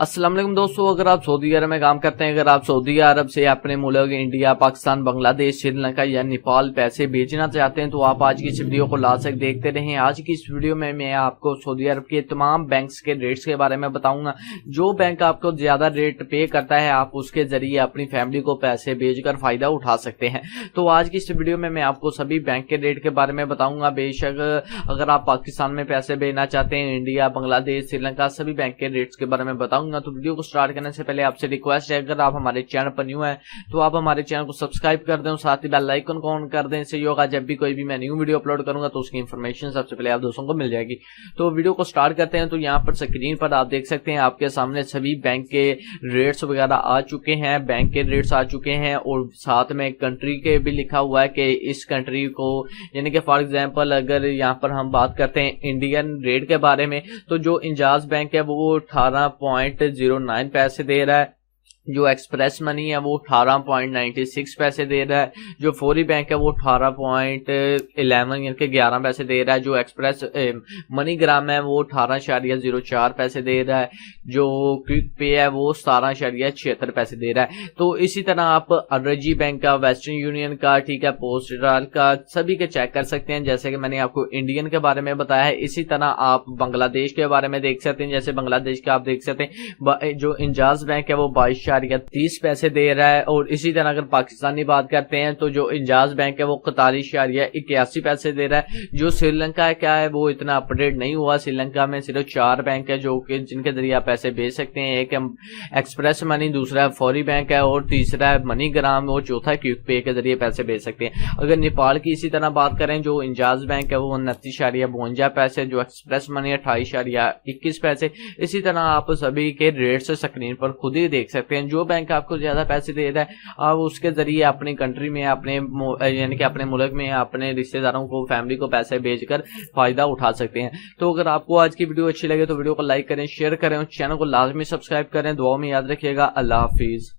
अस्सलाम वालेकुम दोस्तों, अगर आप सऊदी अरब में काम करते हैं, अगर आप सऊदी अरब से अपने मुल्क इंडिया, पाकिस्तान, बांग्लादेश, श्रीलंका या नेपाल पैसे भेजना चाहते हैं तो आप आज की इस वीडियो को लास्ट तक देखते रहें। आज की इस वीडियो में मैं आपको सऊदी अरब के तमाम बैंक्स के रेट्स के बारे में बताऊंगा। जो बैंक आपको ज्यादा रेट पे करता है आप उसके जरिए अपनी फैमिली को पैसे भेजकर फायदा उठा सकते हैं। तो आज की इस वीडियो में मैं आपको सभी बैंक के रेट के बारे में बताऊंगा। बेशक अगर आप पाकिस्तान में पैसे भेजना चाहते हैं, इंडिया, बांग्लादेश, श्रीलंका, सभी बैंक के रेट्स के बारे में बताऊंगा। तो वीडियो को स्टार्ट करने से पहले आपसे रिक्वेस्ट है, अगर आप हमारे चैनल पर न्यू है तो आप हमारे चैनल को सब्सक्राइब कर दें और साथ ही बेल आइकन को ऑन कर दें। इससे ये होगा जब भी कोई भी मैं न्यू वीडियो अपलोड करूंगा तो उसकी इन्फॉर्मेशन सबसे पहले आप दोस्तों को मिल जाएगी। तो वीडियो को स्टार्ट करते हैं। तो यहाँ पर स्क्रीन पर आप देख सकते हैं, आपके सामने सभी बैंक के रेट्स वगैरह आ चुके हैं, बैंक के रेट्स आ चुके हैं और साथ में कंट्री के भी लिखा हुआ है कि इस कंट्री को, यानी कि फॉर एग्जांपल अगर यहाँ पर हम बात करते हैं इंडियन रेट के बारे में, तो जो इंजाज बैंक है वो 18.09 पैसे दे रहा है, जो एक्सप्रेस मनी है वो 18.96 पैसे दे रहा है, जो फौरी बैंक है वो 18.11 यानी कि 11 पैसे दे रहा है, जो एक्सप्रेस मनी ग्राम है वो 18.04 पैसे दे रहा है, जो क्विक पे है वो 17.76 पैसे दे रहा है। तो इसी तरह आप अरजी बैंक का, वेस्टर्न यूनियन का, ठीक है, पोस्टल का, सभी के चेक कर सकते हैं। जैसे कि मैंने आपको इंडियन के बारे में बताया है, इसी तरह आप बांग्लादेश के बारे में देख सकते हैं। जैसे बांग्लादेश का आप देख सकते हैं, जो इंजाज बैंक है वो 22.30 पैसे दे रहा है। और इसी तरह अगर पाकिस्तानी बात करते हैं तो जो इंजाज बैंक है वो 41.81 पैसे दे रहा है। जो श्रीलंका है क्या है वो इतना अपडेट नहीं हुआ। श्रीलंका में सिर्फ 4 बैंक है जो कि जिनके जरिए आप पैसे भेज सकते हैं। एक एक्सप्रेस मनी, दूसरा फौरी बैंक है और तीसरा है मनी ग्राम और चौथा क्विक पे के जरिए पैसे भेज सकते हैं। अगर नेपाल की इसी तरह बात करें, जो इंजाज बैंक है वो 29.52 पैसे, जो एक्सप्रेस मनी 28.21 पैसे। इसी तरह आप सभी के रेट्स स्क्रीन पर खुद ही देख सकते हैं। जो बैंक आपको ज्यादा पैसे दे रहा है आप उसके जरिए अपनी कंट्री में, अपने यानी कि अपने मुल्क में अपने रिश्तेदारों को, फैमिली को पैसे भेजकर फायदा उठा सकते हैं। तो अगर आपको आज की वीडियो अच्छी लगे तो वीडियो को लाइक करें, शेयर करें और चैनल को लाजमी सब्सक्राइब करें। दुआ में याद रखिएगा। अल्लाह हाफिज।